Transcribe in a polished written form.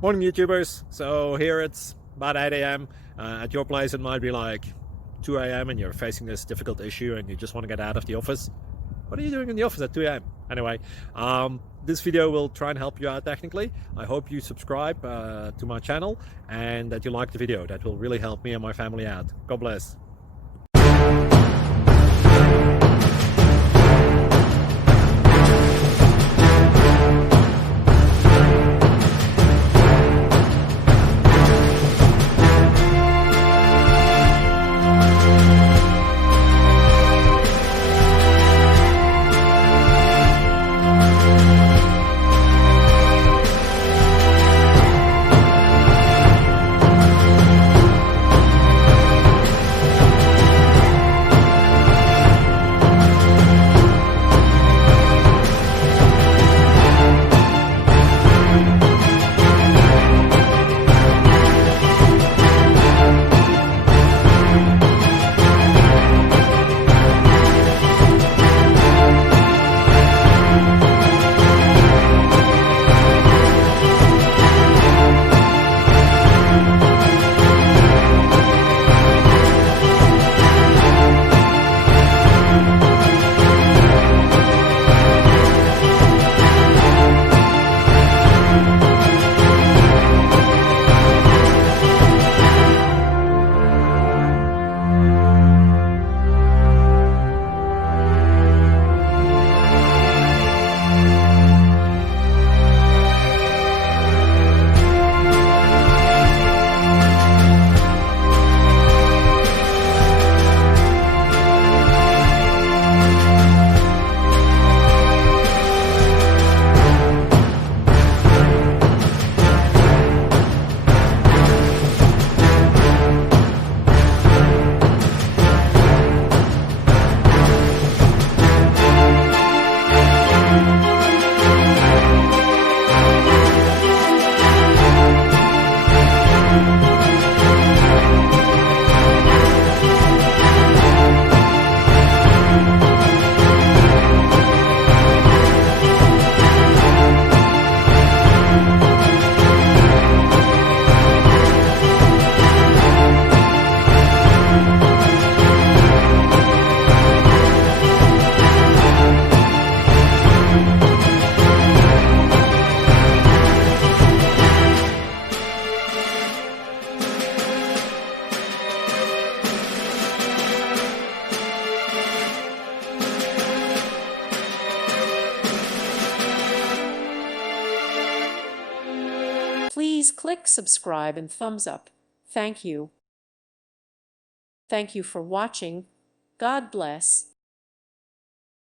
Morning, YouTubers. So here it's about 8 a.m. At your place, it might be like 2 a.m. and you're facing this difficult issue and you just want to get out of the office. What are you doing in the office at 2 a.m.? Anyway, this video will try and help you out technically. I hope you subscribe to my channel and that you like the video. That will really help me and my family out. God bless. Please click subscribe and thumbs up. Thank you. Thank you for watching. God bless.